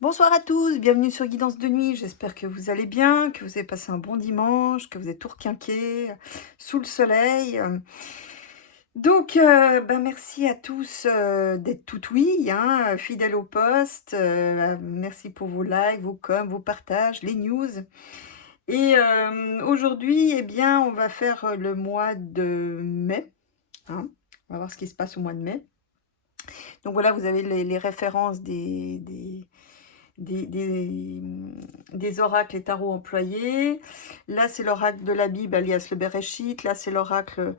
Bonsoir à tous, bienvenue sur Guidance de nuit. J'espère que vous allez bien, que vous avez passé un bon dimanche, que vous êtes tout requinqués sous le soleil. Merci à tous d'être tout oui, hein, fidèles au poste. Merci pour vos likes, vos coms, vos partages, les news. Et aujourd'hui, eh bien, on va faire le mois de mai, hein. On va voir ce qui se passe au mois de mai. Donc voilà, vous avez les références des oracles et tarots employés. Là, c'est l'oracle de la Bible, alias le Bereshit. Là, c'est l'oracle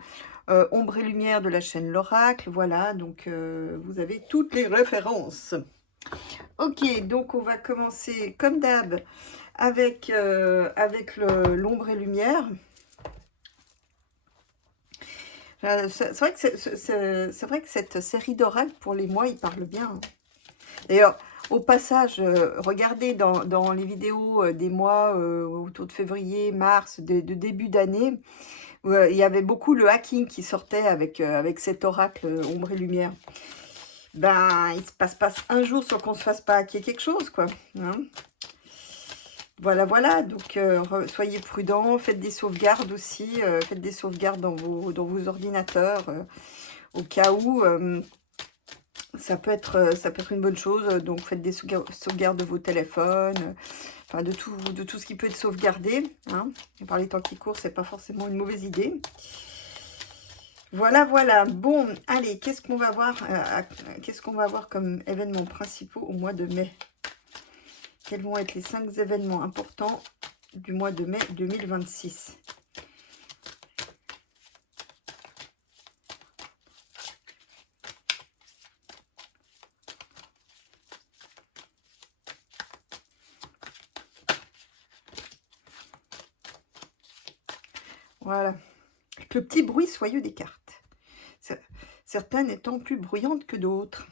Ombre et Lumière de la chaîne L'Oracle. Voilà, donc vous avez toutes les références. Ok, donc on va commencer comme d'hab avec l'Ombre et Lumière. C'est vrai que c'est vrai que cette série d'oracles, pour les mois, il parle bien, hein. D'ailleurs, au passage, regardez dans les vidéos des mois autour de février, mars, de début d'année, il y avait beaucoup le hacking qui sortait avec cet oracle ombre et lumière. Ben, il se passe pas un jour sans qu'on se fasse pas hacker quelque chose, quoi, hein. Voilà, voilà, donc soyez prudents, faites des sauvegardes aussi, faites des sauvegardes dans vos ordinateurs, au cas où. Ça peut être une bonne chose, donc faites des sauvegardes de vos téléphones, enfin de tout ce qui peut être sauvegardé, hein. Et par les temps qui courent, c'est pas forcément une mauvaise idée. Voilà, voilà. Bon, allez, qu'est-ce qu'on va voir comme événements principaux au mois de mai? Quels vont être les 5 événements importants du mois de mai 2026? Voilà. Avec le petit bruit soyeux des cartes. Certaines étant plus bruyantes que d'autres.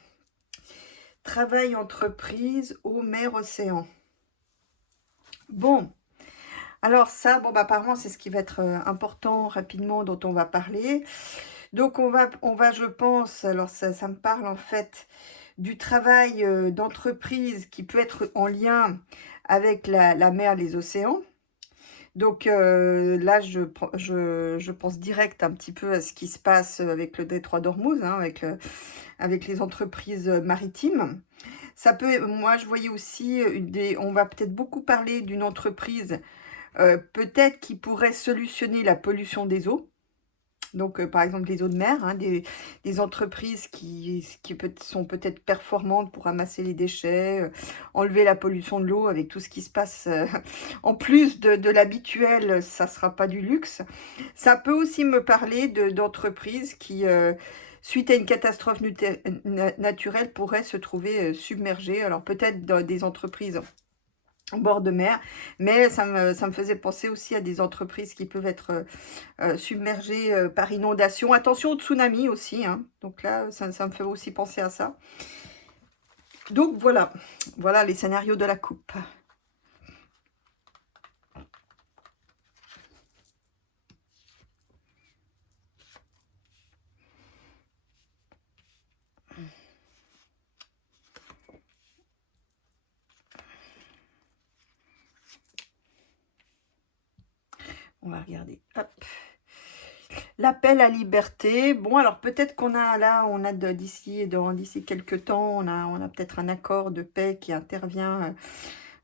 Travail, entreprise, eau, mer, océan. Bon, alors ça, bon, bah, apparemment, c'est ce qui va être important rapidement, dont on va parler. Donc, je pense, alors ça me parle en fait du travail d'entreprise qui peut être en lien avec la mer, les océans. Donc là, je pense direct un petit peu à ce qui se passe avec le détroit d'Ormuz, hein, avec les entreprises maritimes. Ça peut, moi, je voyais aussi on va peut-être beaucoup parler d'une entreprise peut-être qui pourrait solutionner la pollution des eaux. Donc, par exemple, les eaux de mer, hein, des entreprises sont peut-être performantes pour ramasser les déchets, enlever la pollution de l'eau avec tout ce qui se passe. En plus de l'habituel, ça ne sera pas du luxe. Ça peut aussi me parler d'entreprises qui, suite à une catastrophe naturelle, pourraient se trouver submergées. Alors, peut-être dans des entreprises en bord de mer, mais ça me faisait penser aussi à des entreprises qui peuvent être submergées par inondation. Attention au tsunami aussi, hein. Donc là, ça me fait aussi penser à ça. Donc voilà, voilà les scénarios de la coupe. On va regarder. Hop. L'appel à liberté. Bon, alors peut-être qu'on a là, d'ici quelques temps, on a peut-être un accord de paix qui intervient.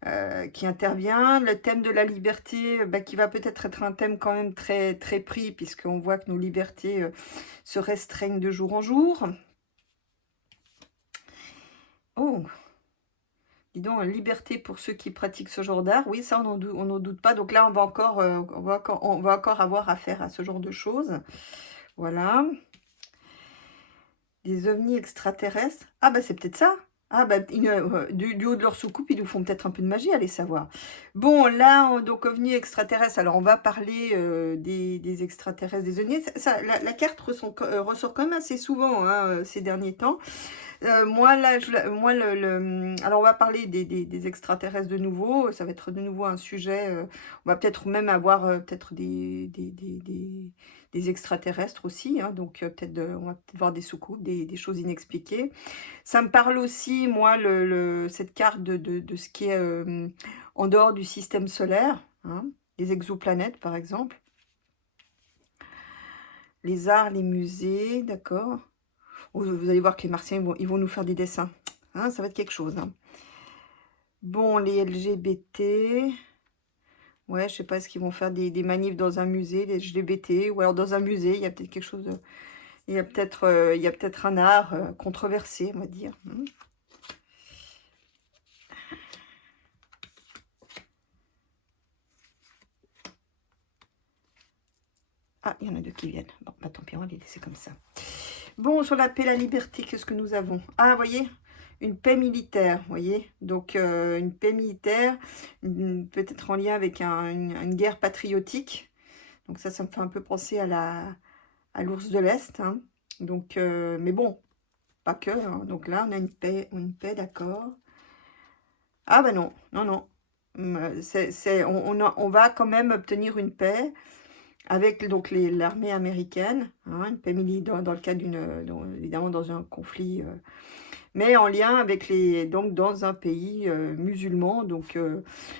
Le thème de la liberté, bah, qui va peut-être être un thème quand même très, très pris, puisqu'on voit que nos libertés se restreignent de jour en jour. Oh, dis donc, liberté pour ceux qui pratiquent ce genre d'art. Oui, ça, on n'en doute pas. Donc là, on va encore avoir affaire à ce genre de choses. Voilà. Des ovnis extraterrestres. Ah, bah, c'est peut-être ça. Ah, bah, du haut de leur soucoupe, ils nous font peut-être un peu de magie, allez savoir. Bon, là, donc, ovnis extraterrestres. Alors, on va parler des extraterrestres, des ovnis. La carte ressort quand même assez souvent, hein, ces derniers temps. Moi, là, alors, on va parler des extraterrestres de nouveau. Ça va être de nouveau un sujet. On va peut-être même avoir peut-être des extraterrestres aussi, hein, donc peut-être on va peut-être voir des soucoupes, des choses inexpliquées. Ça me parle aussi, moi, cette carte de ce qui est en dehors du système solaire, hein, les exoplanètes, par exemple. Les arts, les musées, d'accord. Oh, vous allez voir que les Martiens, ils vont nous faire des dessins. Hein, ça va être quelque chose. Hein. Bon, les LGBT. Ouais, je sais pas, est-ce qu'ils vont faire des manifs dans un musée, les LGBT, ou alors dans un musée, il y a peut-être quelque chose. Il y a peut-être un art controversé, on va dire. Ah, il y en a deux qui viennent. Bon, bah tant pis, on va les laisser comme ça. Bon, sur la paix et la liberté, qu'est-ce que nous avons? Ah, vous voyez, une paix militaire, vous voyez. Donc, une paix militaire, peut-être en lien avec une guerre patriotique. Donc ça me fait un peu penser à l'ours de l'Est. Hein. Donc, mais bon, pas que. Hein. Donc là, on a une paix, d'accord. Ah ben non, non, non. On va quand même obtenir une paix avec donc l'armée américaine, hein, une paix militaire dans le cadre évidemment dans un conflit, mais en lien avec donc dans un pays musulman. Donc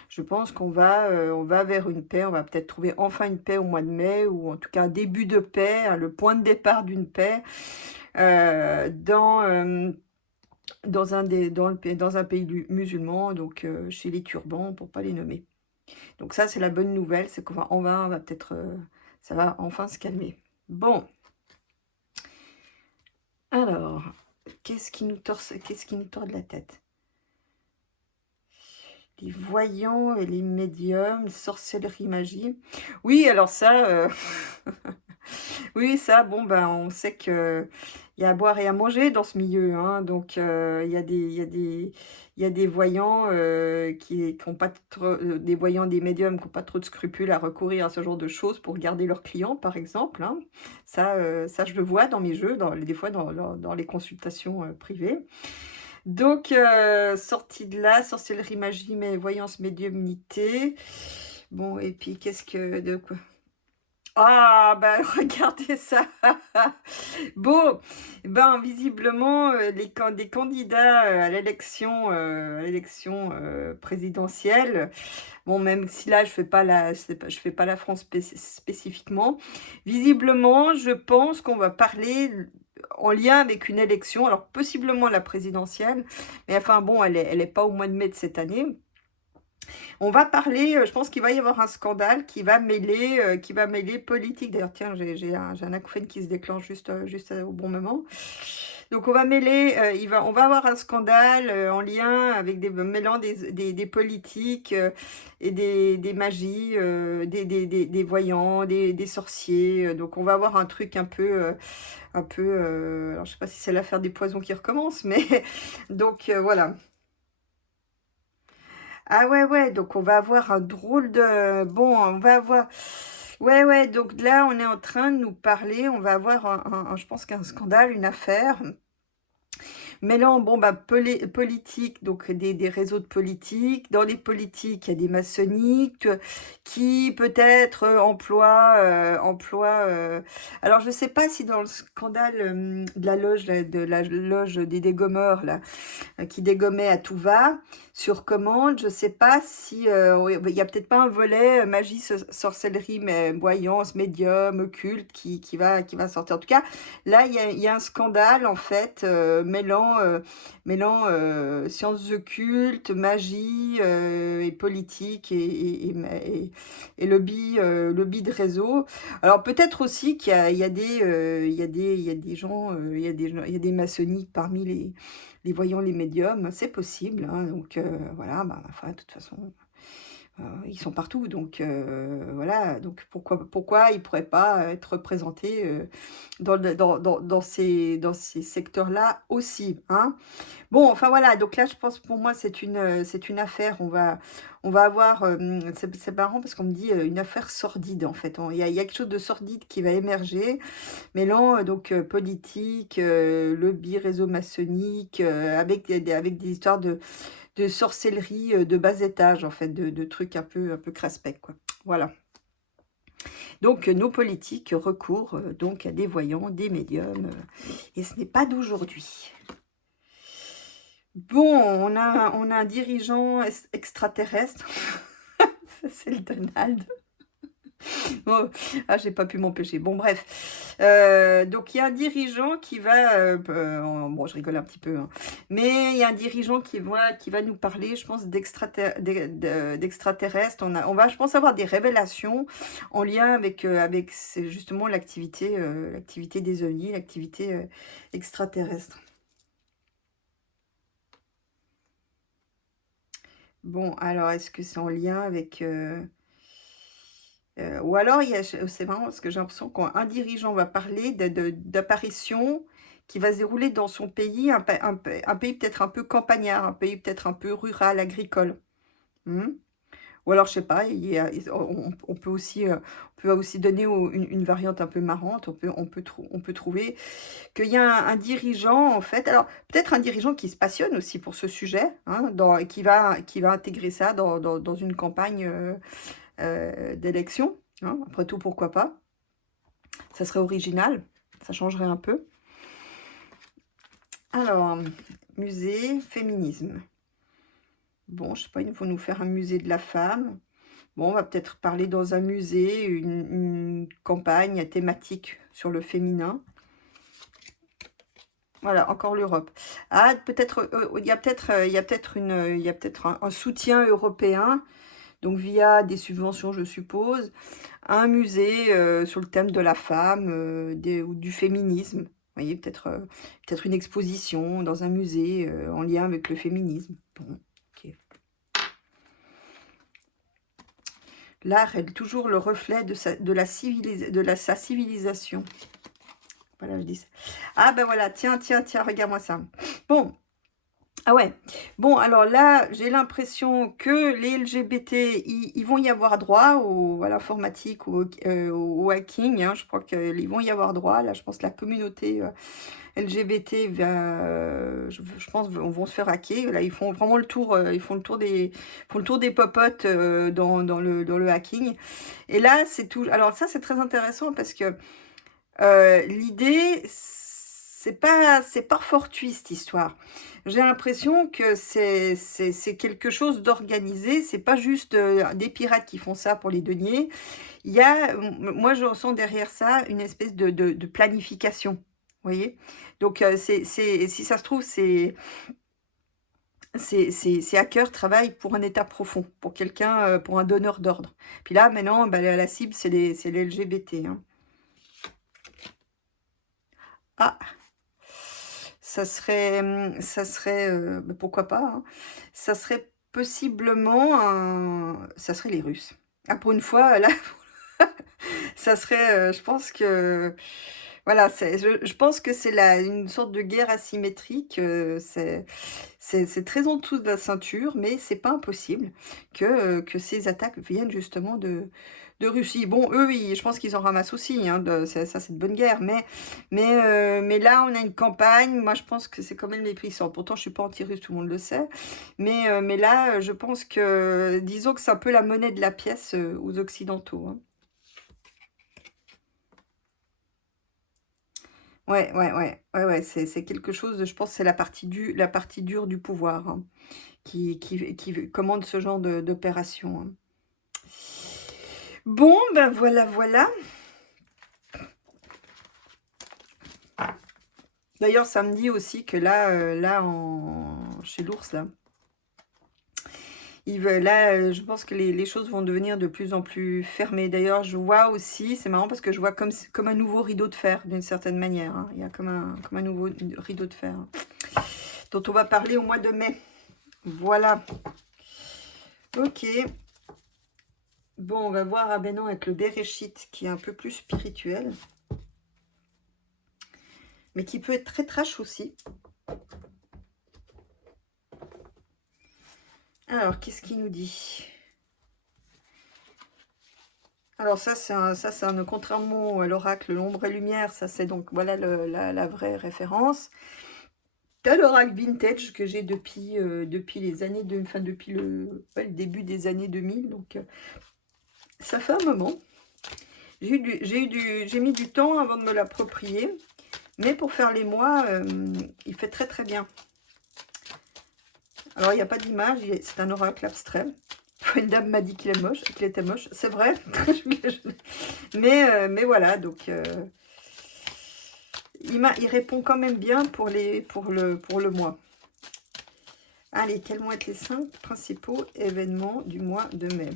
je pense on va vers une paix, on va peut-être trouver enfin une paix au mois de mai, ou en tout cas un début de paix, hein, le point de départ d'une paix dans un pays musulman, donc chez les turbans, pour pas les nommer. Donc ça, c'est la bonne nouvelle, c'est qu'on va peut-être, ça va enfin se calmer. Bon, alors, qu'est-ce qui nous tord de la tête? Les voyants et les médiums, sorcellerie, magie. Oui, alors ça, oui, ça, bon, ben, on sait que il y a à boire et à manger dans ce milieu, hein, donc il y a des voyants qui ont pas des voyants, des médiums qui n'ont pas trop de scrupules à recourir à ce genre de choses pour garder leurs clients, par exemple. Hein. Ça, je le vois dans mes jeux, des fois dans les consultations privées. Donc, sortie de là, sorcellerie, magie, mais voyance, médiumnité. Bon, et puis qu'est-ce que... De quoi? Ah, bah regardez ça. Bon, ben visiblement, des candidats à l'élection présidentielle, bon, même si là je fais pas la France spécifiquement, visiblement, je pense qu'on va parler en lien avec une élection, alors possiblement la présidentielle, mais enfin bon, elle est pas au mois de mai de cette année. On va parler, je pense qu'il va y avoir un scandale qui va mêler politique. D'ailleurs, tiens, j'ai un acouphène qui se déclenche juste au bon moment. Donc, on va mêler, on va avoir un scandale en lien avec mêlant des politiques et des magies, des voyants, des sorciers. Donc, on va avoir un truc alors, je sais pas si c'est l'affaire des poisons qui recommence, mais donc voilà. Ah ouais, ouais, donc on va avoir un drôle de... Bon, on va avoir... Ouais, ouais, donc là, on est en train de nous parler, on va avoir, je pense qu'un scandale, une affaire, mêlant, bon, bah, politique, donc des réseaux de politique. Dans les politiques, il y a des maçonniques qui peut-être emploient. Alors, je ne sais pas si dans le scandale de la loge des dégommeurs, là, qui dégommait à tout va, sur commande, je ne sais pas si... oui, il n'y a peut-être pas un volet magie, sorcellerie, mais voyance, médium, occulte qui va sortir. En tout cas, là, il y a un scandale, en fait, mêlant sciences occultes, magie et politique et lobby de réseau. Alors peut-être aussi qu'il y a des gens, il y a des maçonniques parmi les voyants, les médiums, c'est possible. Hein, donc voilà, bah, enfin, de toute façon, Ils sont partout, donc voilà, donc pourquoi ils ne pourraient pas être représentés, dans ces secteurs-là aussi, hein? Bon, enfin voilà, donc là, je pense pour moi, c'est une affaire, on va avoir, c'est marrant parce qu'on me dit, une affaire sordide en fait. Il y a quelque chose de sordide qui va émerger, mêlant, donc politique, lobby, réseau maçonnique, avec des histoires de sorcellerie, de bas étage en fait, de trucs un peu craspec quoi. Voilà. Donc nos politiques recourent, donc à des voyants, des médiums, et ce n'est pas d'aujourd'hui. Bon, on a un dirigeant extraterrestre, ça c'est le Donald. Bon, ah, j'ai pas pu m'empêcher. Bon, bref. Donc, il y a un dirigeant qui va... bon, je rigole un petit peu, hein, mais il y a un dirigeant qui va nous parler, je pense, d'extraterrestres. On va, je pense, avoir des révélations en lien avec justement l'activité des ovnis, l'activité extraterrestre. Bon, alors, est-ce que c'est en lien avec... ou alors, c'est marrant parce que j'ai l'impression qu'un dirigeant va parler d'apparition qui va se dérouler dans son pays, un pays peut-être un peu campagnard, un pays peut-être un peu rural, agricole. Hmm. Ou alors, je sais pas, on peut aussi donner une variante un peu marrante. On peut trouver qu'il y a un dirigeant, en fait. Alors, peut-être un dirigeant qui se passionne aussi pour ce sujet, hein, qui va intégrer ça dans une campagne d'élection. Hein, après tout, pourquoi pas? Ça serait original, ça changerait un peu. Alors, musée, féminisme. Bon, je sais pas, il faut nous faire un musée de la femme. Bon, on va peut-être parler dans un musée, une campagne thématique sur le féminin. Voilà, encore l'Europe. Ah, peut-être, il y a peut-être un soutien européen, donc via des subventions, je suppose, un musée sur le thème de la femme ou du féminisme. Vous voyez, peut-être une exposition dans un musée en lien avec le féminisme. Bon, ok. L'art est toujours le reflet de sa civilisation. Voilà, je dis ça. Ah ben voilà, tiens, regarde-moi ça. Bon, ah ouais. Bon, alors là, j'ai l'impression que les LGBT, ils vont y avoir droit à l'informatique ou au hacking, hein. Je crois qu'ils vont y avoir droit. Là, je pense que la communauté LGBT je pense, vont se faire hacker. Là, ils font vraiment le tour, font le tour des popotes dans le hacking. Et là, c'est tout. Alors ça, c'est très intéressant parce que l'idée, c'est pas fortuit cette histoire. J'ai l'impression que c'est quelque chose d'organisé. C'est pas juste des pirates qui font ça pour les deniers. Moi, je ressens derrière ça une espèce de planification. Vous voyez? Donc, si ça se trouve, ces hackers travaillent pour un état profond, pour quelqu'un, pour un donneur d'ordre. Puis là, maintenant, bah, la cible, c'est les LGBT, hein. Ah, ça serait, bah, pourquoi pas, hein. Ça serait possiblement ça serait les Russes. Ah, pour une fois, là, ça serait, je pense que voilà, je pense que c'est une sorte de guerre asymétrique, c'est très en dessous de la ceinture, mais c'est pas impossible que ces attaques viennent justement de Russie. Bon, eux, je pense qu'ils en ramassent aussi, hein, ça c'est de bonne guerre, mais là, on a une campagne, moi je pense que c'est quand même les prix sortent. Pourtant, je suis pas anti-russe, tout le monde le sait, mais là, je pense que, disons que c'est un peu la monnaie de la pièce aux Occidentaux, hein. Ouais, c'est quelque chose, je pense, c'est la partie dure du pouvoir, hein, qui commande ce genre d'opération, hein. Bon, ben voilà, voilà. D'ailleurs, ça me dit aussi que là, chez l'ours, là, je pense que les choses vont devenir de plus en plus fermées. D'ailleurs, je vois aussi, c'est marrant parce que je vois comme un nouveau rideau de fer, d'une certaine manière, hein. Il y a comme un nouveau rideau de fer, hein, dont on va parler au mois de mai. Voilà. Ok. Bon, on va voir, ah ben non, avec le Bereshit, qui est un peu plus spirituel, mais qui peut être très trash aussi. Alors, qu'est-ce qu'il nous dit? Alors ça, contrairement à l'oracle L'ombre et lumière, ça c'est donc, voilà la vraie référence. T'as l'oracle vintage que j'ai depuis les années enfin depuis le début des années 2000, donc ça fait un moment. J'ai mis du temps avant de me l'approprier, mais pour faire les mois, il fait très très bien. Alors il n'y a pas d'image, c'est un oracle abstrait. Une dame m'a dit qu'il était moche, c'est vrai. mais voilà, donc il répond quand même bien pour le mois. Allez, quels vont être les 5 principaux événements du mois de mai?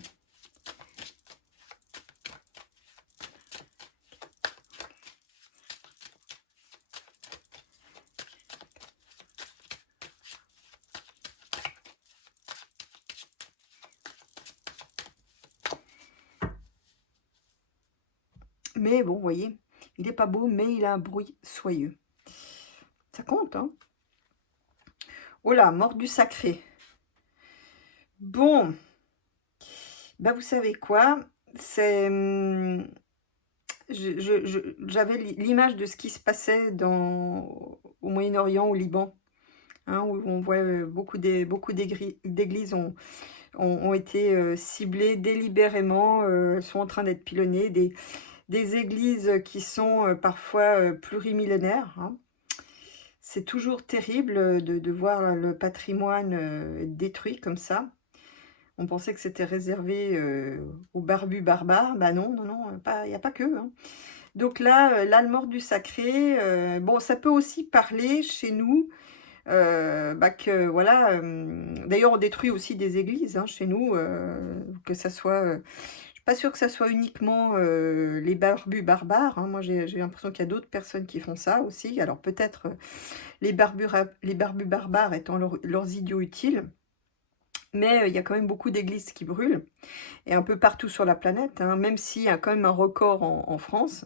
Mais bon, vous voyez, il n'est pas beau, mais il a un bruit soyeux. Ça compte, hein? Oh là, mort du sacré. Bon, bah vous savez quoi? C'est... J'avais l'image de ce qui se passait au Moyen-Orient, au Liban, hein, où on voit beaucoup d'églises ont été ciblées délibérément, sont en train d'être pilonnées, des églises qui sont parfois plurimillénaires, hein. C'est toujours terrible de voir le patrimoine détruit comme ça. On pensait que c'était réservé aux barbus barbares. Bah non, non, non, il n'y a pas que, hein. Donc là, le mort du sacré, bon, ça peut aussi parler chez nous, bah que voilà, d'ailleurs on détruit aussi des églises, hein, chez nous, que ça soit, je suis pas sûre que ça soit uniquement les barbus barbares, hein. Moi j'ai l'impression qu'il y a d'autres personnes qui font ça aussi. Alors peut-être les barbus barbares étant leurs idiots utiles, mais il y a quand même beaucoup d'églises qui brûlent, et un peu partout sur la planète, hein, même s'il y a quand même un record en France.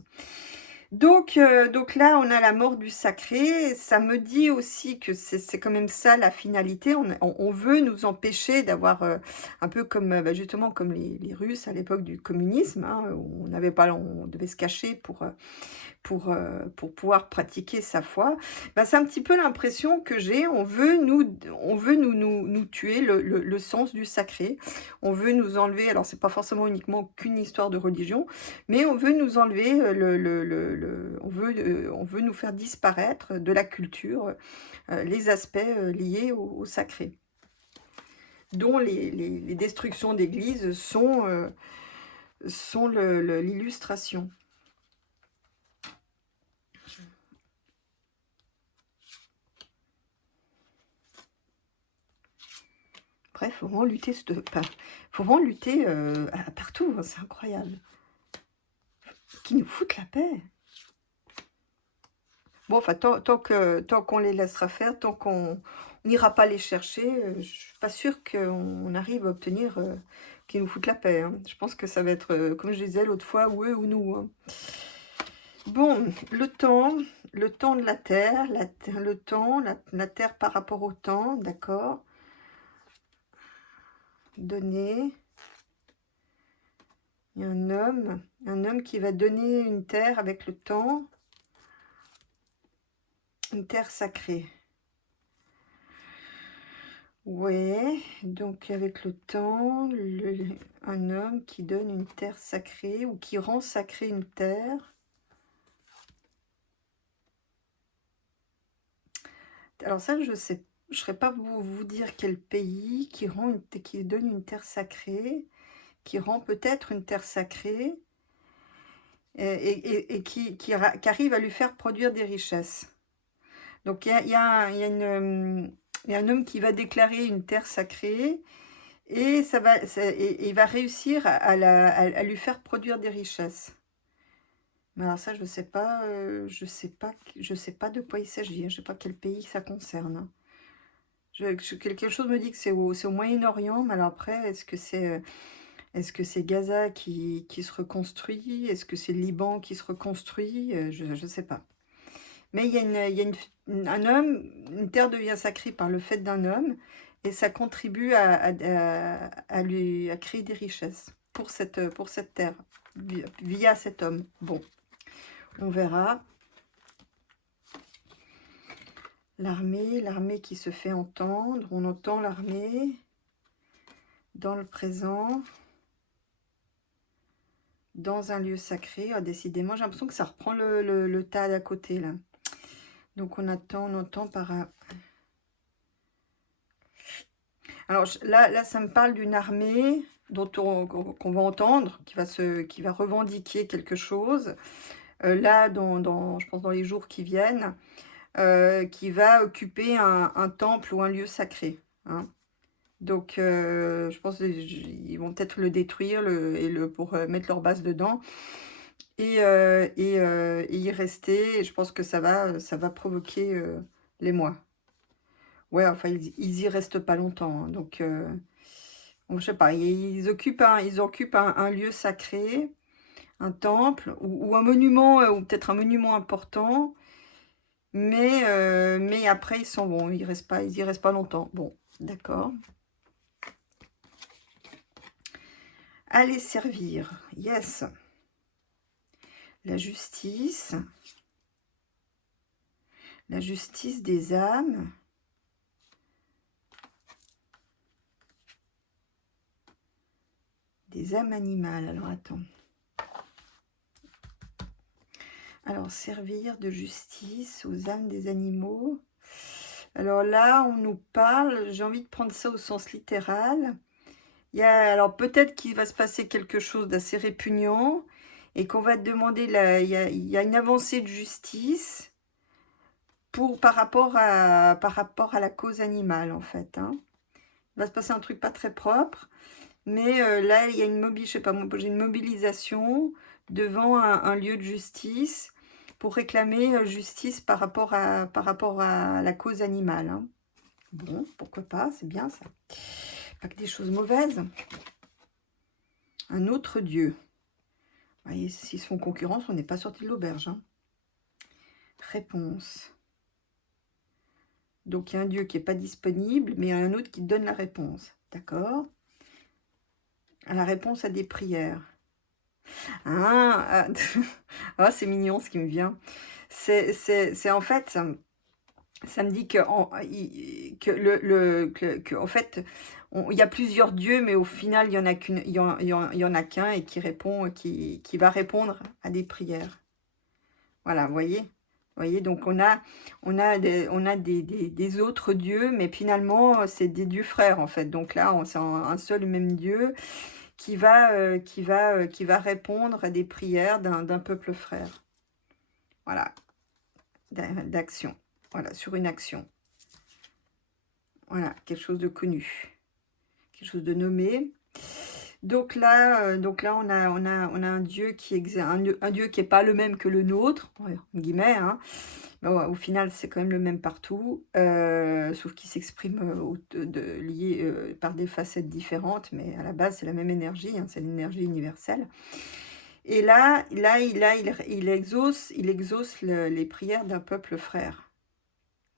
Donc là, on a la mort du sacré. Ça me dit aussi que c'est quand même ça la finalité. On veut nous empêcher d'avoir, un peu comme, bah, justement, comme les Russes à l'époque du communisme, hein, où on devait se cacher pour pouvoir pratiquer sa foi. Bah, c'est un petit peu l'impression que j'ai. On veut nous tuer le sens du sacré. On veut nous enlever, alors c'est pas forcément uniquement qu'une histoire de religion, mais on veut nous enlever on veut nous faire disparaître de la culture les aspects liés au sacré, dont les destructions d'églises sont l'illustration. Bref, faut vraiment lutter, faut vraiment lutter partout, hein, c'est incroyable. Qui nous foutent la paix. Bon, enfin, tant qu'on les laissera faire, tant qu'on n'ira pas les chercher, je suis pas sûre qu'on arrive à obtenir qu'ils nous foutent la paix, hein. Je pense que ça va être, comme je disais l'autre fois, ou eux ou nous, hein. Bon, le temps de la Terre, le temps, la Terre par rapport au temps, d'accord. Donner. Il y a un homme qui va donner une terre avec le temps, une terre sacrée. Ouais, donc avec le temps, un homme qui donne une terre sacrée ou qui rend sacrée une terre. Alors ça, je sais, je ne saurais pas vous dire quel pays qui donne une terre sacrée, qui rend peut-être une terre sacrée et qui arrive à lui faire produire des richesses. Donc il y a un homme qui va déclarer une terre sacrée et il va réussir à lui faire produire des richesses. Mais alors ça, je sais pas de quoi il s'agit, hein. Je sais pas quel pays ça concerne, hein. Quelque chose me dit que c'est au Moyen-Orient, mais alors après, est-ce que c'est Est-ce que c'est Gaza qui se reconstruit? Est-ce que c'est le Liban qui se reconstruit? Je ne sais pas. Mais il y a un homme, une terre devient sacrée par le fait d'un homme, et ça contribue à créer des richesses pour cette terre, via cet homme. Bon, on verra. L'armée qui se fait entendre. On entend l'armée dans le présent, dans un lieu sacré. Ah, décidément, j'ai l'impression que ça reprend le tas d'à côté, là. Donc on entend par un... Alors là, ça me parle d'une armée qu'on va entendre, qui va revendiquer quelque chose. Là, je pense dans les jours qui viennent, qui va occuper un temple ou un lieu sacré, hein. Donc, je pense qu'ils vont peut-être le détruire pour mettre leur base dedans et y rester. Et je pense que ça va provoquer l'émoi. Ouais, enfin, ils y restent pas longtemps, hein. Donc, bon, je sais pas, ils occupent un lieu sacré, un temple ou un monument, ou peut-être un monument important, mais après ils s'en vont, ils y restent pas longtemps. Bon, d'accord. Allez servir, yes. La justice des âmes. Des âmes animales, alors attends. Alors, servir de justice aux âmes des animaux. Alors là, on nous parle, j'ai envie de prendre ça au sens littéral. Alors peut-être qu'il va se passer quelque chose d'assez répugnant et qu'on va te demander, il y a une avancée de justice par rapport à la cause animale, en fait, hein. Il va se passer un truc pas très propre, mais là, il y a je sais pas, j'ai une mobilisation devant un lieu de justice pour réclamer justice par rapport à la cause animale, hein. Bon, pourquoi pas, c'est bien ça. Pas que des choses mauvaises. Un autre dieu. Vous voyez, s'ils se font concurrence, on n'est pas sorti de l'auberge, hein. Réponse. Donc, il y a un dieu qui n'est pas disponible, mais il y a un autre qui donne la réponse. D'accord? La réponse à des prières. Ah, ah, c'est mignon ce qui me vient. C'est en fait, ça me dit en fait, il y a plusieurs dieux, mais au final, il y en a qu'un et qui va répondre à des prières. Voilà, vous voyez? Vous voyez, donc on a des autres dieux, mais finalement, c'est des dieux frères, en fait. Donc là, c'est un seul et même Dieu qui va répondre à des prières d'un peuple frère. Voilà, d'action. Voilà, sur une action. Voilà, quelque chose de connu, quelque chose de nommé. Donc là, on a un Dieu un Dieu qui est pas le même que le nôtre, ouais, en guillemets, hein. Mais ouais, au final, c'est quand même le même partout, sauf qu'il s'exprime lié par des facettes différentes, mais à la base, c'est la même énergie, hein, c'est l'énergie universelle. Et là, il exauce les prières d'un peuple frère.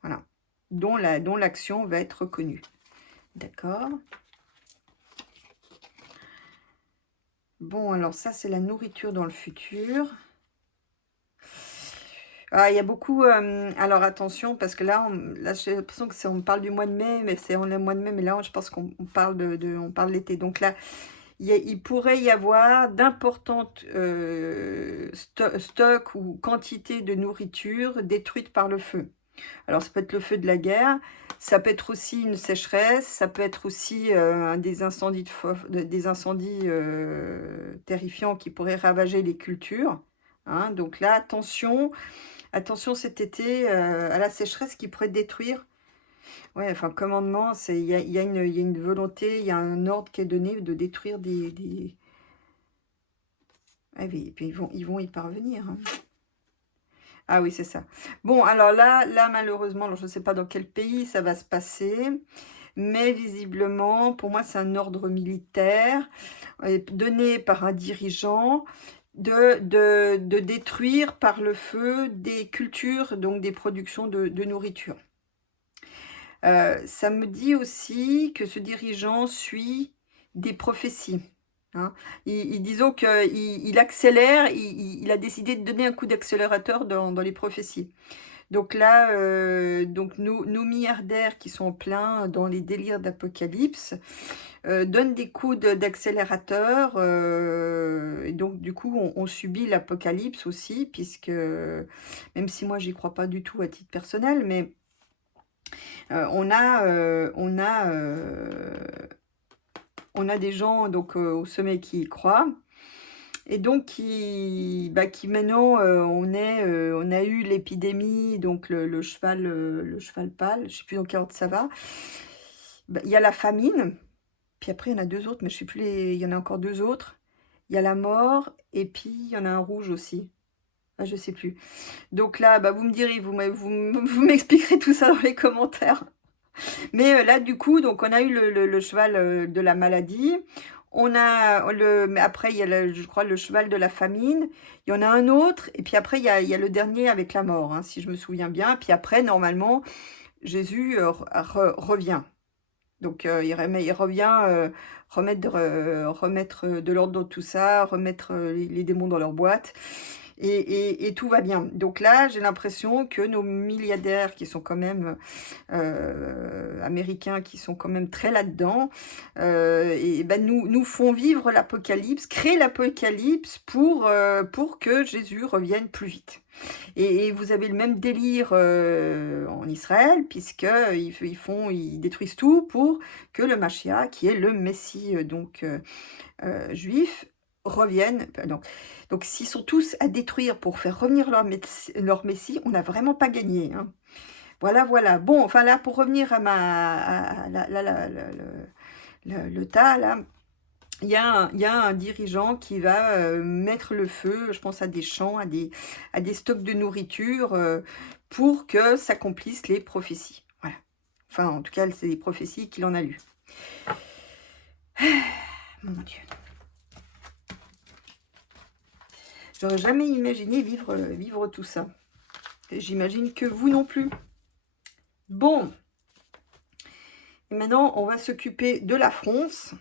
Voilà. Dont l'action va être reconnue. D'accord. Bon, alors ça, c'est la nourriture dans le futur. Ah, il y a beaucoup... alors attention, parce que là, j'ai l'impression que on parle du mois de mai, mais on est au mois de mai, mais là, je pense qu'on parle on parle de l'été. Donc là, il pourrait y avoir d'importantes stocks ou quantités de nourriture détruites par le feu. Alors, ça peut être le feu de la guerre, ça peut être aussi une sécheresse, ça peut être aussi des incendies, terrifiants qui pourraient ravager les cultures, hein. Donc là, attention cet été à la sécheresse qui pourrait détruire. Ouais, enfin, commandement, il y a une volonté, il y a un ordre qui est donné de détruire des... Ah oui, et puis ils vont y parvenir, hein. Ah oui, c'est ça. Bon, alors là malheureusement, alors je ne sais pas dans quel pays ça va se passer. mais visiblement, pour moi, c'est un ordre militaire donné par un dirigeant de détruire par le feu des cultures, donc des productions de nourriture. Ça me dit aussi que ce dirigeant suit des prophéties, hein. Disons qu'il accélère, il a décidé de donner un coup d'accélérateur dans les prophéties. Donc là, donc nos milliardaires qui sont en plein dans les délires d'apocalypse, donnent des coups d'accélérateur, et donc du coup, on subit l'apocalypse aussi puisque, même si moi j'y crois pas du tout à titre personnel, mais on a des gens donc au sommet qui y croient et donc qui maintenant, on a eu l'épidémie, donc le cheval pâle, je sais plus dans quel ordre ça va. Bah, il y a la famine, puis après il y en a 2 autres, mais je sais plus il y en a encore 2 autres. Il y a la mort et puis il y en a un rouge aussi. Ah, je sais plus. Donc là, bah, vous me direz, vous m'expliquerez tout ça dans les commentaires. Mais là, du coup, donc on a eu le cheval, de la maladie. On a mais après il y a je crois le cheval de la famine. Il y en a un autre et puis après il y a le dernier avec la mort, hein, si je me souviens bien. Puis après normalement Jésus, revient. Donc il revient, remettre de l'ordre dans tout ça, remettre, les démons dans leur boîte et tout va bien. Donc là, j'ai l'impression que nos milliardaires qui sont quand même, américains, qui sont quand même très là-dedans, et ben nous font vivre l'apocalypse, créent l'apocalypse pour que Jésus revienne plus vite. Et vous avez le même délire, en Israël puisqu'ils ils détruisent tout pour que le Mashiach, qui est le Messie, juif, revienne. Donc s'ils sont tous à détruire pour faire revenir leur Messie, on n'a vraiment pas gagné, hein. Voilà, voilà. Bon, enfin là, pour revenir à le tas là, il y a un dirigeant qui va, mettre le feu, je pense à des champs, à des stocks de nourriture, pour que s'accomplissent les prophéties. Voilà. Enfin, en tout cas, c'est des prophéties qu'il en a lues. Mon Dieu. J'aurais jamais imaginé vivre tout ça. Et j'imagine que vous non plus. Bon. Et maintenant, on va s'occuper de la France.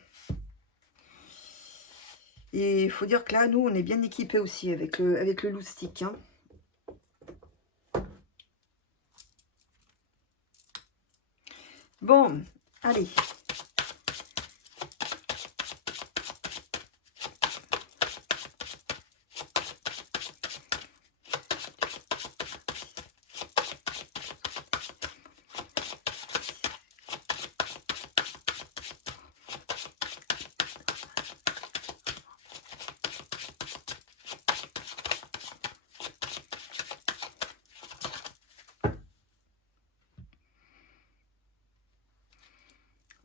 Et il faut dire que là, nous, on est bien équipés aussi avec le loustic, hein. Bon, allez.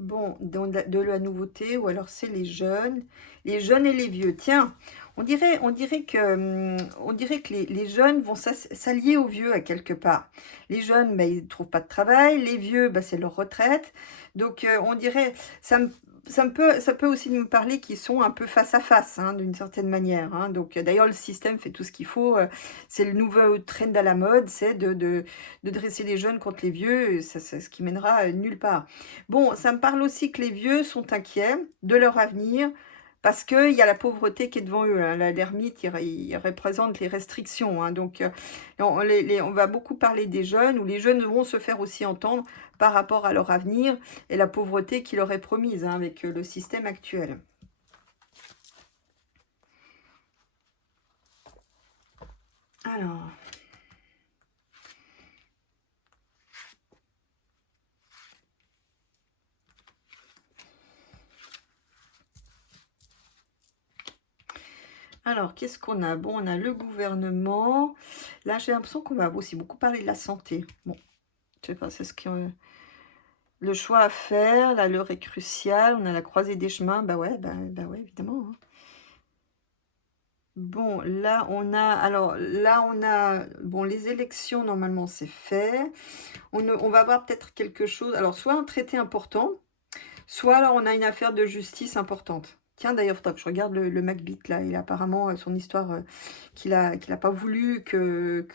Bon, de la nouveauté, ou alors c'est les jeunes et les vieux. Tiens, on dirait que les jeunes vont s'allier aux vieux à quelque part. Les jeunes, bah, ils ne trouvent pas de travail, les vieux, bah, c'est leur retraite. Donc, on dirait, ça peut aussi me parler qu'ils sont un peu face à face, hein, d'une certaine manière, hein. Donc, d'ailleurs, le système fait tout ce qu'il faut. C'est le nouveau trend à la mode, c'est de dresser les jeunes contre les vieux, ce qui mènera nulle part. Bon, ça me parle aussi que les vieux sont inquiets de leur avenir parce qu'il y a la pauvreté qui est devant eux, hein. L'ermite, il représente les restrictions, hein. Donc, on va beaucoup parler des jeunes, où les jeunes vont se faire aussi entendre par rapport à leur avenir et la pauvreté qui leur est promise, hein, avec le système actuel. Alors... Alors, qu'est-ce qu'on a? Bon, on a le gouvernement. Là, j'ai l'impression qu'on va aussi beaucoup parler de la santé. Bon, je sais pas, c'est ce que... le choix à faire, là, l'heure est cruciale. On a la croisée des chemins. Bah ouais, évidemment, hein. Bon, là, on a, bon, les élections, normalement, c'est fait. On va voir peut-être quelque chose. Alors, soit un traité important, soit alors on a une affaire de justice importante. Tiens, d'ailleurs, faudra que je regarde le Macbeth, là. Il a apparemment son histoire qu'il a pas voulu que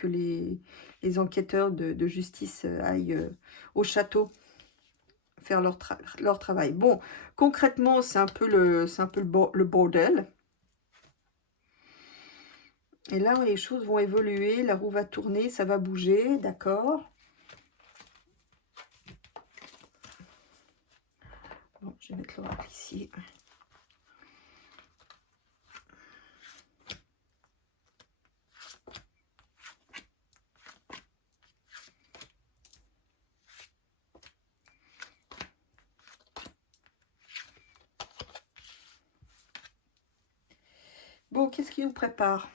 les enquêteurs de justice aillent au château faire leur travail. Bon, concrètement, c'est un peu le bordel. Et là, les choses vont évoluer, la roue va tourner, ça va bouger, d'accord. Bon, je vais mettre l'oracle ici. Bon, qu'est-ce qui nous prépare?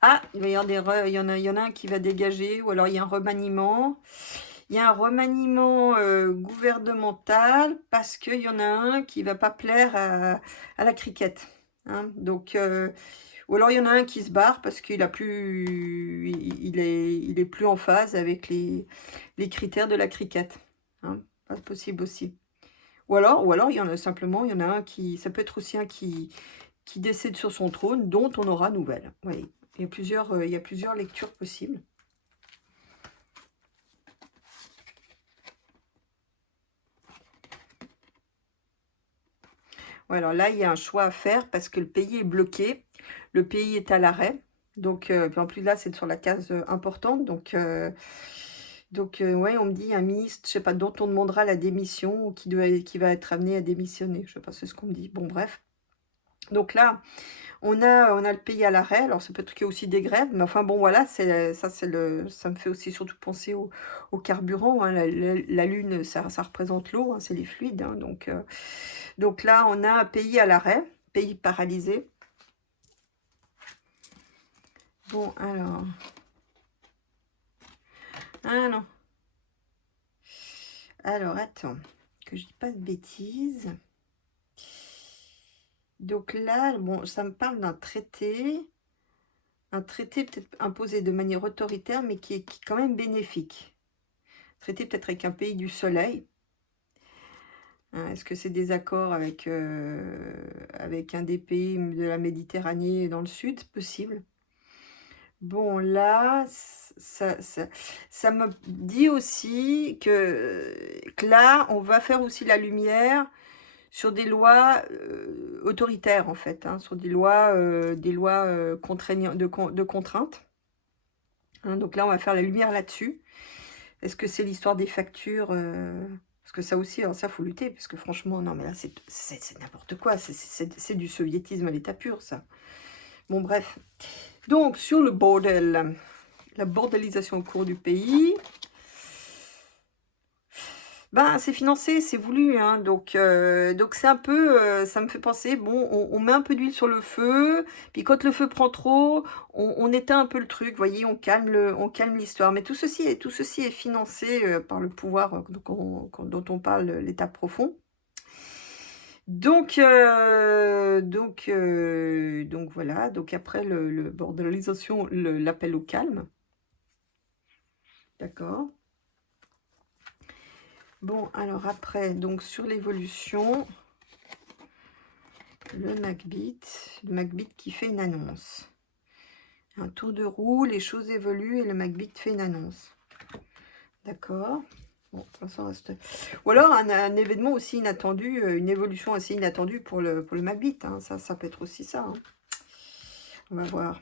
Ah, il va y avoir il y en a un qui va dégager, ou alors il y a un remaniement. Il y a un remaniement gouvernemental parce qu'il y en a un qui va pas plaire à la cricket. Hein. Donc, ou alors il y en a un qui se barre parce qu'il a plus, il est plus en phase avec les critères de la cricket. Hein. Pas possible aussi. Ou alors il y en a simplement, il y en a un qui, ça peut être aussi un qui décède sur son trône, dont on aura nouvelle. Oui, il y a plusieurs lectures possibles. Ouais, alors là, il y a un choix à faire parce que le pays est bloqué, le pays est à l'arrêt. Donc, puis en plus là, c'est sur la case importante. Donc ouais, on me dit un ministre, je sais pas, dont on demandera la démission ou qui va être amené à démissionner. Je sais pas, c'est ce qu'on me dit. Bon, bref. Donc là, on a le pays à l'arrêt. Alors, ça peut être qu'il y ait aussi des grèves, mais enfin bon, voilà, ça me fait aussi surtout penser au carburant. Hein. La Lune, ça représente l'eau, hein, c'est les fluides. Hein. Donc là, on a un pays à l'arrêt, pays paralysé. Bon, alors. Ah non. Alors, attends, que je dis pas de bêtises. Donc là, bon, ça me parle d'un traité. Un traité peut-être imposé de manière autoritaire, mais qui est quand même bénéfique. Traité peut-être avec un pays du soleil. Hein, est-ce que c'est des accords avec un des pays de la Méditerranée dans le sud? Possible. Bon, là, ça me dit aussi que là, on va faire aussi la lumière sur des lois autoritaires, en fait, hein, sur des lois contraignantes, de contraintes. Hein, donc là, on va faire la lumière là-dessus. Est-ce que c'est l'histoire des factures parce que ça aussi, alors ça, faut lutter, parce que franchement, non, mais là, c'est n'importe quoi. C'est du soviétisme à l'état pur, ça. Bon, bref. Donc, sur le bordel, la bordelisation au cours du pays, ben, c'est financé, c'est voulu, hein, donc c'est un peu, ça me fait penser, bon, on met un peu d'huile sur le feu, puis quand le feu prend trop, on éteint un peu le truc, vous voyez, on calme l'histoire. Mais tout ceci est financé par le pouvoir dont on parle, l'État profond. Donc voilà, donc après le bordelisation, l'appel au calme, d'accord. Bon, alors après, donc sur l'évolution, le Macbeth qui fait une annonce. Un tour de roue, les choses évoluent et le Macbeth fait une annonce. D'accord. Bon, pour l'instant, reste. Ou alors un événement aussi inattendu, une évolution assez inattendue pour le Macbeth. Hein. Ça peut être aussi ça. Hein. On va voir.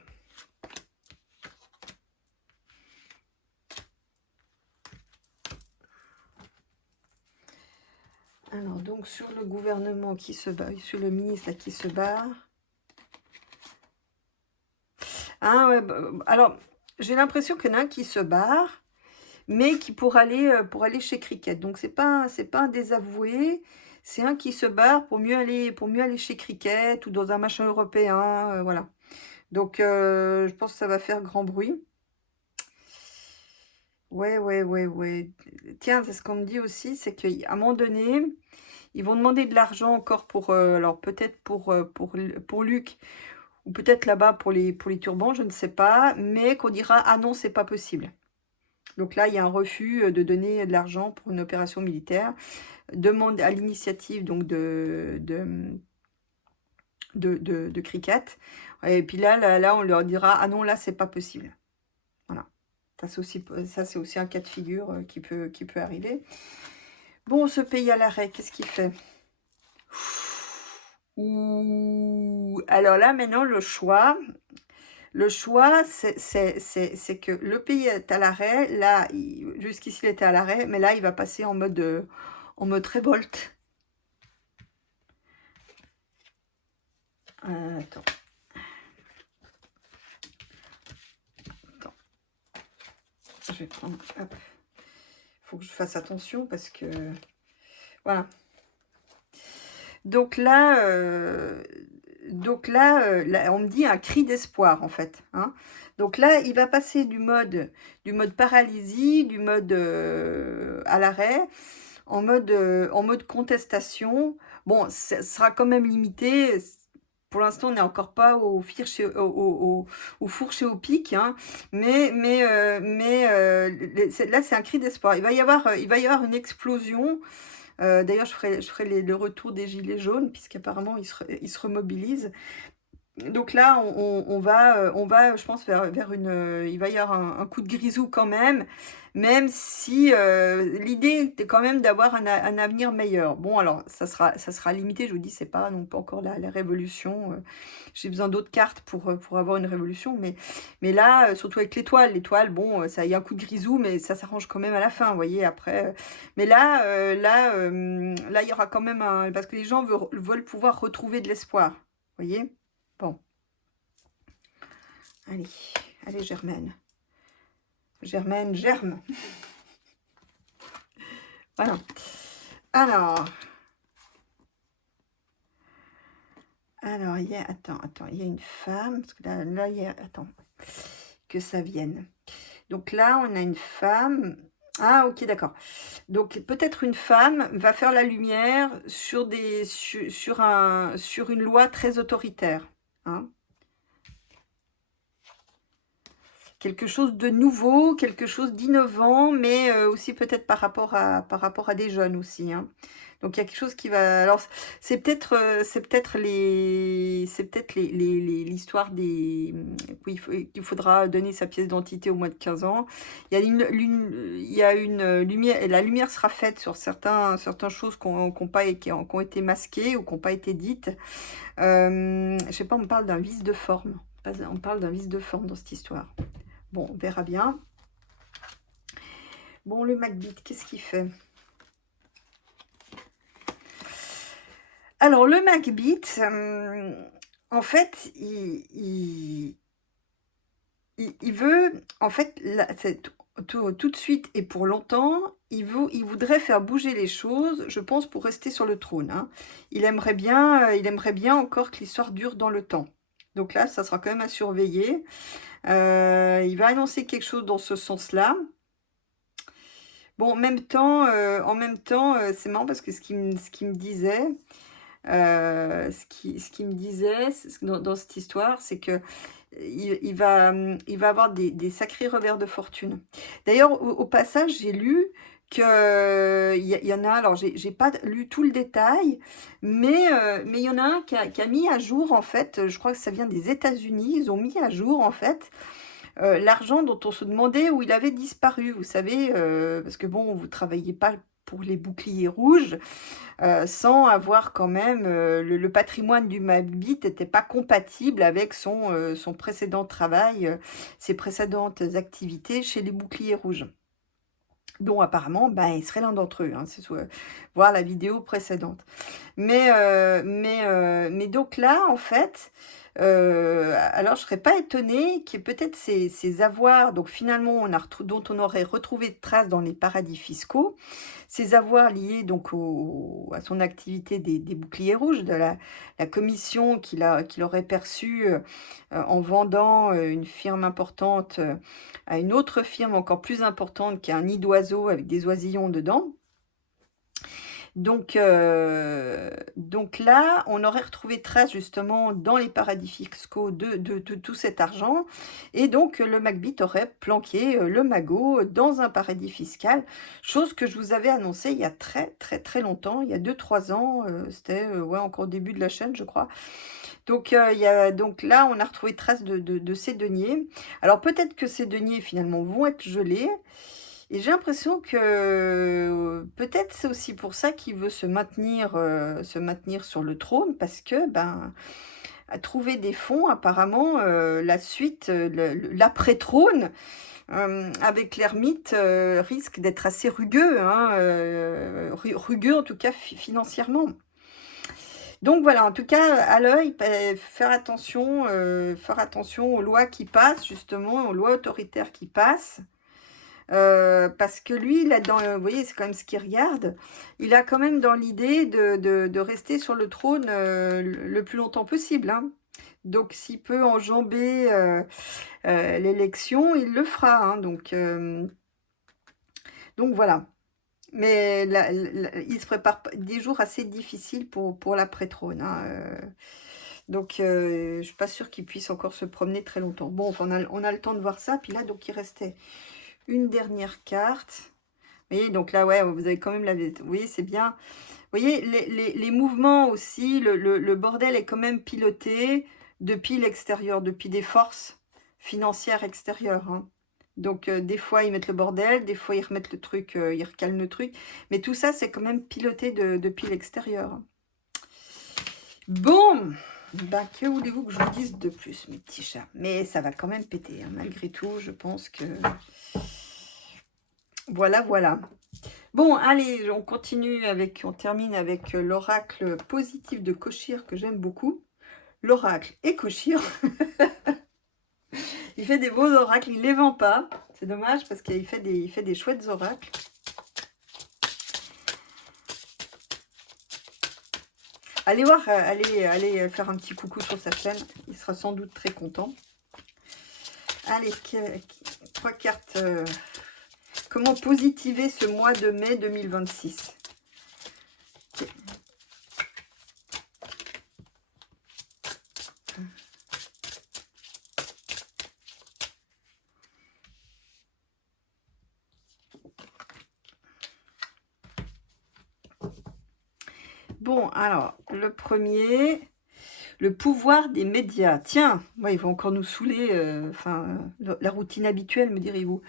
Alors, donc, sur le gouvernement qui se bat, sur le ministre là, qui se bat. Ah ouais, alors, j'ai l'impression qu'il y en a un qui se barre, mais qui pour aller chez Cricket. Donc, c'est pas un désavoué, c'est un qui se barre pour mieux aller chez Cricket ou dans un machin européen, voilà. Donc, je pense que ça va faire grand bruit. Ouais, ouais, ouais, ouais. Tiens, c'est ce qu'on me dit aussi, c'est qu'à un moment donné, ils vont demander de l'argent encore alors peut-être pour Luc, ou peut-être là-bas pour les turbans, je ne sais pas, mais qu'on dira: «Ah non, c'est pas possible». Donc là, il y a un refus, de donner de l'argent pour une opération militaire. Demande à l'initiative donc de Cricket, et puis là, on leur dira: «Ah non, là, c'est pas possible». Voilà. Ça, c'est aussi un cas de figure, qui peut arriver. Bon, ce pays à l'arrêt, qu'est-ce qu'il fait? Ouh! Alors là, maintenant, le choix, c'est que le pays est à l'arrêt. Là, jusqu'ici, il était à l'arrêt, mais là, il va passer en mode révolte. Attends, attends, je vais prendre, hop, faut que je fasse attention parce que, voilà. Donc là, là, on me dit un cri d'espoir, en fait, hein. Donc là, il va passer du mode paralysie, du mode, à l'arrêt, en mode contestation. Bon, ça sera quand même limité. Pour l'instant, on n'est encore pas au fir chez au four chez au pic, hein, mais là, c'est un cri d'espoir. Il va y avoir une explosion. D'ailleurs, je ferai le retour des gilets jaunes puisqu'apparemment ils se remobilisent. Donc là, on va, je pense, vers une, il va y avoir un coup de grisou quand même si, l'idée était quand même d'avoir un avenir meilleur. Bon, alors ça sera limité, je vous dis, c'est pas non pas encore la révolution, j'ai besoin d'autres cartes pour avoir une révolution, mais là, surtout avec l'étoile, bon, ça, il y a un coup de grisou, mais ça s'arrange quand même à la fin, vous voyez? Après, mais là, il y aura quand même un, parce que les gens veulent pouvoir retrouver de l'espoir, vous voyez? Bon. Allez, allez Germaine. Germaine, germe. Voilà. Alors, il y a, attends, il y a une femme, parce que là, il y a, attends, que ça vienne. Donc là, on a une femme. Ah, ok, d'accord. Donc peut-être une femme va faire la lumière sur sur une loi très autoritaire, hein. Quelque chose de nouveau, quelque chose d'innovant, mais aussi peut-être par rapport à des jeunes aussi, hein. Donc il y a quelque chose qui va, alors c'est peut-être l'histoire des, oui, qu'il faudra donner sa pièce d'identité au moins de 15 ans. Il y a une, lumière, et la lumière sera faite sur certaines choses qui ont été masquées ou qui n'ont pas été dites. Je sais pas, on parle d'un vice de forme. On parle d'un vice de forme dans cette histoire. Bon, on verra bien. Bon, le Macbeth, qu'est-ce qu'il fait? Alors, le Macbeth, en fait, il veut, en fait, là, tout de suite et pour longtemps, il voudrait faire bouger les choses, je pense, pour rester sur le trône, hein. Il aimerait bien encore que l'histoire dure dans le temps. Donc là, ça sera quand même à surveiller. Il va annoncer quelque chose dans ce sens-là. Bon, en même temps, c'est marrant parce que ce qu'il me disait, ce qui me disait dans cette histoire, c'est que il va avoir des sacrés revers de fortune. D'ailleurs, au passage, j'ai lu que il y en a, alors j'ai pas lu tout le détail, mais il y en a un qui a mis à jour, en fait, je crois que ça vient des États-Unis, ils ont mis à jour, en fait, l'argent dont on se demandait où il avait disparu. Vous savez, parce que bon, vous travaillez pas pour les boucliers rouges, sans avoir quand même, le patrimoine du Macbeth n'était pas compatible avec son précédent travail, ses précédentes activités chez les boucliers rouges. Dont apparemment, ben, il serait l'un d'entre eux, hein, voir la vidéo précédente. Mais donc là, en fait, alors je serais pas étonnée qu'il y ait peut-être ces avoirs, donc finalement dont on aurait retrouvé de traces dans les paradis fiscaux, ces avoirs liés donc à son activité des boucliers rouges, de la commission qu'il aurait perçue, en vendant, une firme importante, à une autre firme encore plus importante qui a un nid d'oiseaux avec des oisillons dedans. Donc Donc là, on aurait retrouvé trace justement dans les paradis fiscaux de tout cet argent et donc le Macbeth aurait planqué, le magot dans un paradis fiscal, chose que je vous avais annoncée il y a très, très, très longtemps, il y a 2 3 ans, c'était, ouais, encore au début de la chaîne, je crois. Donc donc là, on a retrouvé trace de ces deniers. Alors peut-être que ces deniers finalement vont être gelés et j'ai l'impression que, peut-être c'est aussi pour ça qu'il veut se maintenir sur le trône parce que, ben, à trouver des fonds apparemment, la suite, l'après-trône, avec l'ermite, risque d'être assez rugueux, hein, rugueux en tout cas financièrement. Donc voilà, en tout cas, à l'œil, faire attention aux lois qui passent justement, aux lois autoritaires qui passent. Parce que lui, il a vous voyez, c'est quand même ce qu'il regarde. Il a quand même dans l'idée de rester sur le trône, le plus longtemps possible, hein. Donc s'il peut enjamber, l'élection, il le fera, hein, donc voilà. Mais il se prépare des jours assez difficiles pour l'après-trône, hein, donc je suis pas sûre qu'il puisse encore se promener très longtemps. Bon, enfin, on a le temps de voir ça, puis là, donc il restait une dernière carte. Vous voyez, donc là, ouais, vous avez quand même vous voyez, c'est bien. Vous voyez, les mouvements aussi, le bordel est quand même piloté depuis l'extérieur, depuis des forces financières extérieures, hein. Donc des fois, ils mettent le bordel, des fois, ils remettent le truc, ils recalment le truc. Mais tout ça, c'est quand même piloté depuis l'extérieur, hein. Bon, ben, que voulez-vous que je vous dise de plus, mes petits chats? Mais ça va quand même péter, hein, malgré tout, je pense que... Voilà, voilà. Bon, allez, on termine avec l'oracle positif de Koshir, que j'aime beaucoup. L'oracle et Koshir. Il fait des beaux oracles, il ne les vend pas. C'est dommage parce qu'il fait des chouettes oracles. Allez voir, allez faire un petit coucou sur sa chaîne. Il sera sans doute très content. Allez, 3 cartes. Comment positiver ce mois de mai 2026? Bon, alors, le premier, le pouvoir des médias. Tiens, ouais, il va encore nous saouler, la routine habituelle, me direz-vous.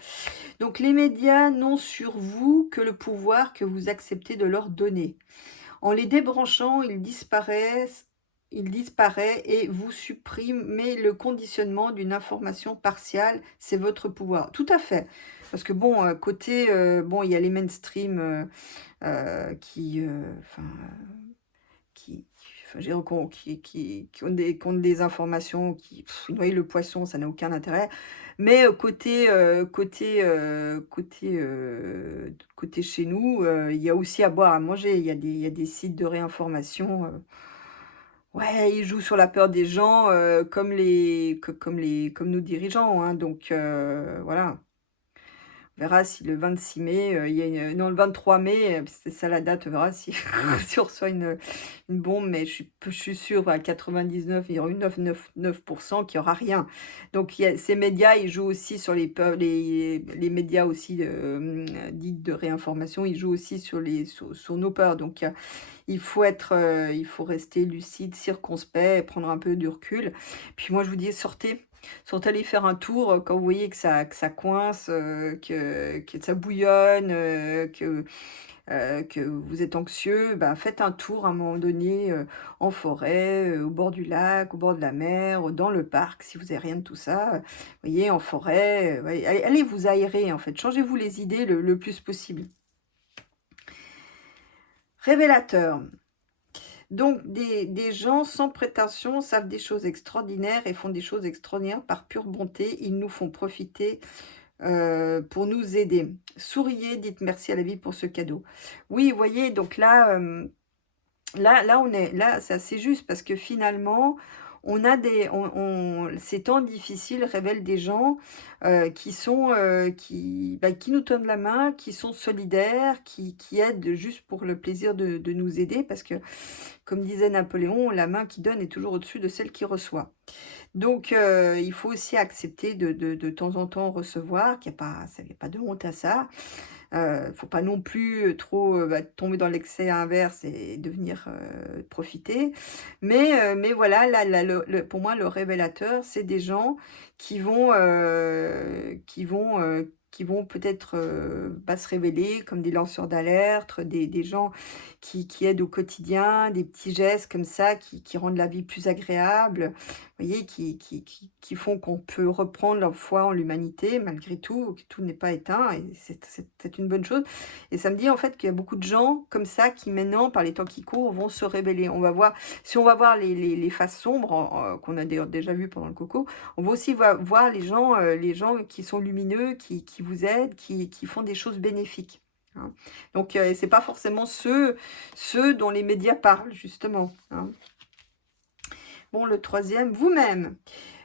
Donc, les médias n'ont sur vous que le pouvoir que vous acceptez de leur donner. En les débranchant, ils disparaît et vous supprimez le conditionnement d'une information partiale. C'est votre pouvoir. Tout à fait. Parce que bon, bon, il y a les mainstream qui, enfin, je veux dire, qui ont des informations qui noient le poisson, ça n'a aucun intérêt. Mais côté chez nous, il y a aussi à boire, à manger. Il y a des sites de réinformation. Ouais, ils jouent sur la peur des gens, comme nos dirigeants, hein, donc voilà. On verra si le 26 mai, il y a non, le 23 mai, c'est ça la date, on verra si si on reçoit une bombe, mais je suis sûre à 99,999 qu'il y aura rien. Donc il y a ces médias, ils jouent aussi sur les médias aussi, dits de réinformation, ils jouent aussi sur nos peurs. Donc il faut rester lucide, circonspect, prendre un peu de recul. Puis moi, je vous dis, sortez aller faire un tour, quand vous voyez que ça coince, que ça bouillonne, que vous êtes anxieux, ben, faites un tour à un moment donné, en forêt, au bord du lac, au bord de la mer, dans le parc, si vous avez rien de tout ça, vous voyez, en forêt, ouais, allez vous aérer, en fait. Changez-vous les idées le plus possible. Révélateur. Donc, des gens sans prétention savent des choses extraordinaires et font des choses extraordinaires par pure bonté. Ils nous font profiter pour nous aider. Souriez, dites merci à la vie pour ce cadeau. Oui, vous voyez, donc là, là, c'est assez juste parce que finalement, on a des ces temps difficiles révèlent des gens, qui sont, qui nous tendent la main, qui sont solidaires, qui aident juste pour le plaisir de nous aider parce que, comme disait Napoléon: «La main qui donne est toujours au-dessus de celle qui reçoit». Donc il faut aussi accepter de temps en temps recevoir, qu'il y a pas ça il y a pas de honte à ça. Faut pas non plus, trop, tomber dans l'excès inverse et devenir, profiter. Mais voilà, pour moi, le révélateur, c'est des gens qui vont peut-être, se révéler comme des lanceurs d'alerte, des gens qui aident au quotidien, des petits gestes comme ça qui rendent la vie plus agréable. Vous voyez? Qui font qu'on peut reprendre la foi en l'humanité malgré tout, que tout n'est pas éteint et c'est une bonne chose et ça me dit en fait qu'il y a beaucoup de gens comme ça qui maintenant, par les temps qui courent, vont se révéler. On va voir si on va voir les faces sombres qu'on a d'ailleurs déjà vues pendant le coco, on va aussi voir les gens qui sont lumineux, qui vous aident, qui font des choses bénéfiques, hein. Donc c'est pas forcément ceux dont les médias parlent justement, hein. Bon, le troisième, vous-même.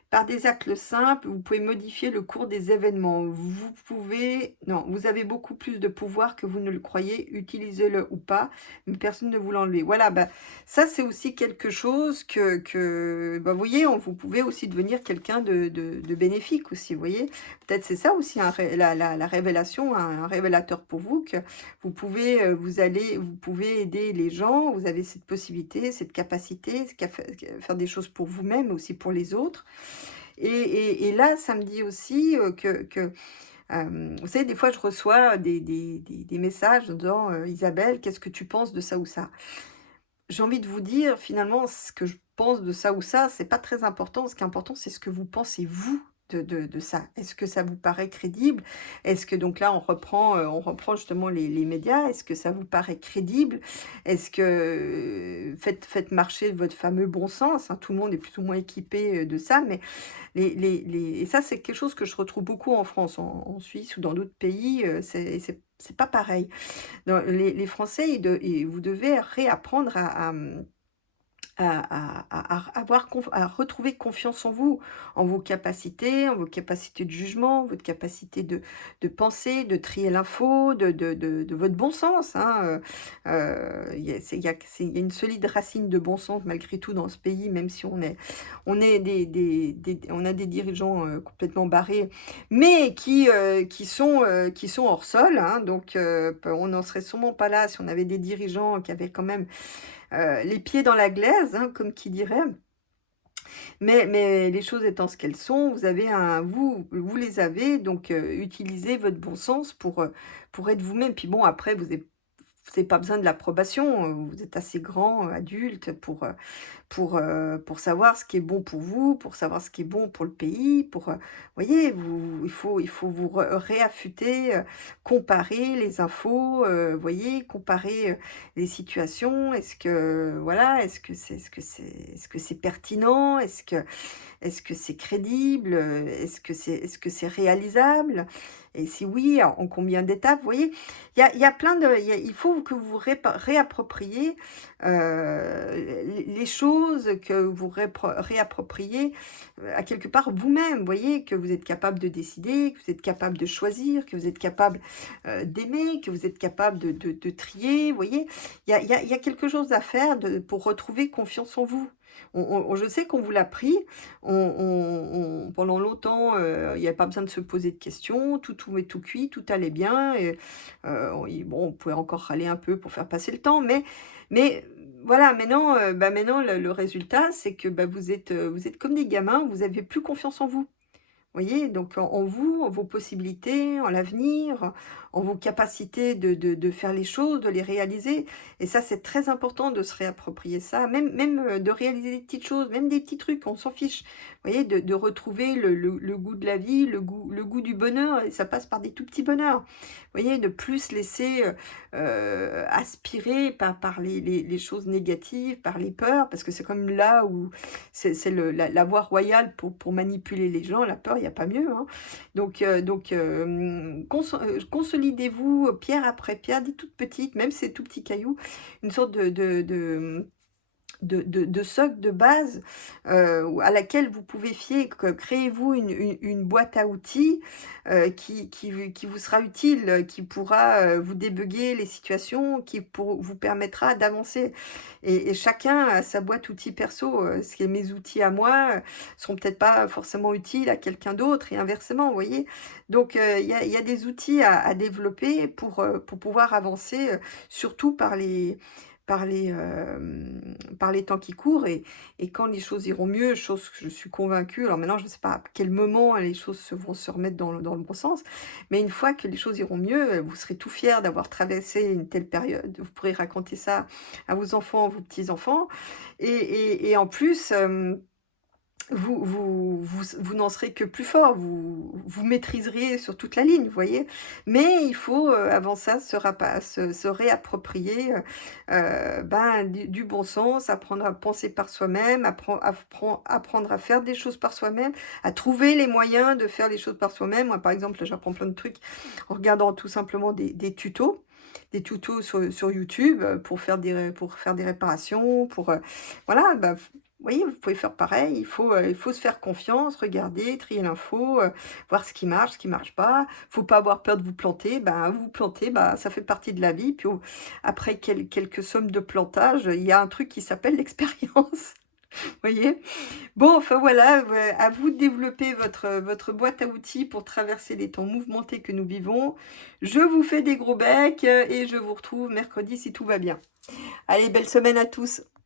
Par des actes simples, vous pouvez modifier le cours des événements. Vous avez beaucoup plus de pouvoir que vous ne le croyez, utilisez-le ou pas, mais personne ne vous l'enlève. Voilà, bah, ça c'est aussi quelque chose vous voyez, vous pouvez aussi devenir quelqu'un de bénéfique aussi, vous voyez. Peut-être c'est ça aussi la révélation, un révélateur pour vous, que vous pouvez aider les gens, vous avez cette possibilité, cette capacité, faire des choses pour vous-même, mais aussi pour les autres. Et là, ça me dit aussi, vous savez, des fois, je reçois des messages en disant, «Isabelle, qu'est-ce que tu penses de ça ou ça?» J'ai envie de vous dire, finalement, ce que je pense de ça ou ça, c'est pas très important. Ce qui est important, c'est ce que vous pensez, vous, de ça. Est-ce que ça vous paraît crédible? Est-ce que donc là, on reprend justement les médias. Est-ce que ça vous paraît crédible? Est-ce que faites marcher votre fameux bon sens, hein, tout le monde est plus ou moins équipé, de ça, mais et ça, c'est quelque chose que je retrouve beaucoup en France. En Suisse ou dans d'autres pays, c'est pas pareil. Dans les Français, vous devez réapprendre à retrouver confiance en vos capacités de jugement, votre capacité de penser, de trier l'info, de votre bon sens, hein, il y a une solide racine de bon sens malgré tout dans ce pays, même si on a des dirigeants, complètement barrés, mais qui sont hors sol, hein, donc on n'en serait sûrement pas là si on avait des dirigeants qui avaient quand même les pieds dans la glaise, hein, comme qui dirait. Mais les choses étant ce qu'elles sont, vous les avez, donc utilisez votre bon sens pour être vous-même. Puis bon, après, vous avez pas besoin de l'approbation, vous êtes assez grand, adulte pour savoir ce qui est bon pour vous, pour savoir ce qui est bon pour le pays, voyez, il faut vous réaffûter, comparer les infos, voyez, comparer, les situations. Est-ce que c'est pertinent? Est-ce que c'est crédible? Est-ce que c'est réalisable? Et si oui, en combien d'étapes? Vous voyez? Il y a plein de il faut que vous réappropriez, les choses, que vous réappropriez, à quelque part vous-même. Vous voyez? Que vous êtes capable de décider, que vous êtes capable de choisir, que vous êtes capable, d'aimer, que vous êtes capable de trier, vous voyez? Il y a quelque chose à faire pour retrouver confiance en vous. Je sais qu'on vous l'a pris, pendant longtemps, il y avait pas besoin de se poser de questions, tout est tout cuit, tout allait bien et on pouvait encore râler un peu pour faire passer le temps, mais voilà, maintenant le résultat, c'est que, vous êtes comme des gamins, vous avez plus confiance en vous. Voyez? Donc en vous, en vos possibilités, en l'avenir, en vos capacités de faire les choses, de les réaliser et ça, c'est très important de se réapproprier ça, même, de réaliser des petites choses, même des petits trucs, on s'en fiche. Vous voyez? De retrouver le goût de la vie, le goût du bonheur et ça passe par des tout petits bonheurs. Vous voyez? De plus se laisser, aspirer par les choses négatives, par les peurs, parce que c'est comme là où c'est la voie royale pour manipuler les gens, la peur, il y a pas mieux, hein. Consolidez-vous, pierre après pierre, des toutes petites, même ces tout petits cailloux, une sorte de socle, de base, à laquelle vous pouvez fier. Créez-vous une boîte à outils qui vous sera utile, qui pourra vous débugger les situations, vous permettra d'avancer. Et chacun a sa boîte outils perso. Ce qui est mes outils à moi sont peut-être pas forcément utiles à quelqu'un d'autre et inversement, vous voyez. Donc il y a des outils à développer pour pouvoir avancer, surtout par les temps qui courent et quand les choses iront mieux, chose que je suis convaincue. Alors maintenant, je ne sais pas à quel moment les choses vont se remettre dans le bon sens, mais une fois que les choses iront mieux, vous serez tout fiers d'avoir traversé une telle période. Vous pourrez raconter ça à vos enfants, à vos petits-enfants et en plus, vous n'en serez que plus fort, vous maîtriserez sur toute la ligne, vous voyez? Mais il faut, avant ça, se réapproprier, ben, du bon sens, apprendre à penser par soi-même, apprendre à faire des choses par soi-même, à trouver les moyens de faire les choses par soi-même. Moi, par exemple, j'apprends plein de trucs en regardant tout simplement des tutos sur YouTube, pour faire des réparations, voilà, bah, vous voyez, vous pouvez faire pareil, il faut se faire confiance, regarder, trier l'info, voir ce qui marche pas. Faut pas avoir peur de vous planter, ben, vous vous plantez, bah, ça fait partie de la vie. Puis après quelques sommes de plantage, il y a un truc qui s'appelle l'expérience. Vous voyez? Bon, enfin voilà, à vous de développer votre boîte à outils pour traverser les temps mouvementés que nous vivons. Je vous fais des gros becs et je vous retrouve mercredi si tout va bien. Allez, belle semaine à tous.